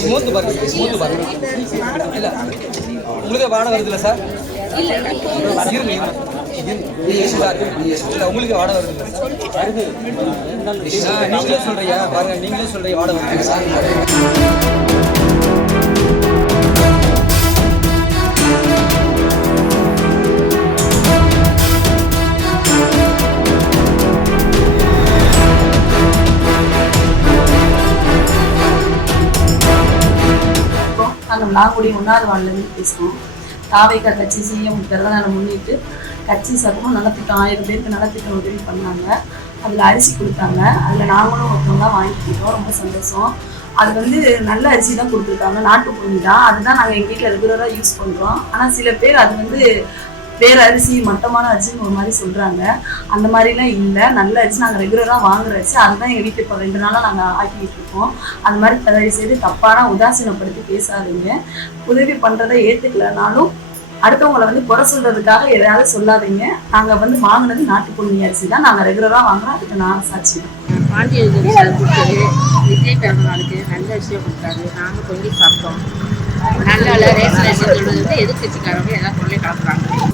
Smooth பாருங்க, smooth பாருங்க. இல்லை உங்களுக்கு வாடகை வருது இல்லை சார்? இல்லை உங்களுக்கு வாடகை வருது இல்லை சார்? நீங்களே சொல்றீங்க பாருங்க, நீங்களே சொல்றீங்க வாடகை வருது சார். நாங்கள் நாங்குடி 1வது வார்டிலேருந்து பேசுகிறோம். தாவேக்கா கட்சி சிஎம் பிறந்தநாளை முன்னிட்டு கட்சி சார்பாக நலத்திட்டம் 1000 பேருக்கு நலத்திட்டம் உதவி பண்ணாங்க. அதில் அரிசி கொடுத்தாங்க. அதில் நாங்களும் ஒருத்தவங்க தான் வாங்கிக்கிட்டோம். ரொம்ப சந்தோஷம். அது நல்ல அரிசி தான் கொடுத்துருக்காங்க, நாட்டு பொண்ணு தான். அதுதான் நாங்கள் எங்கள் வீட்டில் ரெகுலராக யூஸ் பண்ணுறோம். ஆனால் சில பேர் அது வேறு அரிசி மட்டமான அரிசின்னு ஒரு மாதிரி சொல்கிறாங்க. அந்த மாதிரிலாம் இல்லை. நல்ல அரிசி நாங்கள் ரெகுலராக வாங்குற அரிசி. அதுதான் எங்கள் வீட்டுக்கு இப்போ 2 நாளாக நாங்கள் ஆக்கிட்டு இருக்கோம். அந்த மாதிரி தயவு செய்து தப்பான உதாசீனப்படுத்தி பேசாதீங்க. உதவி பண்ணுறதை ஏற்றுக்கலனாலும் அடுத்தவங்களை குறை சொல்கிறதுக்காக எதையாவது சொல்லாதீங்க. நாங்கள் வாங்கினது நாட்டு பொன்னி அரிசி தான். நாங்கள் ரெகுலராக வாங்குறோம். அதுக்கு நான் சாட்சி தான். பாண்டியன் கொடுத்தது விஜய் பிறந்தநாளுக்கு நல்ல அரிசியாக கொடுத்தாரு. நாங்கள் கொஞ்சம் சாப்பிட்டோம். நல்ல ரேஷன் அரிசி சொல்கிறது எதிர்கட்சிக்காரங்க எல்லாம் கொள்ளை கலப்புறாங்க.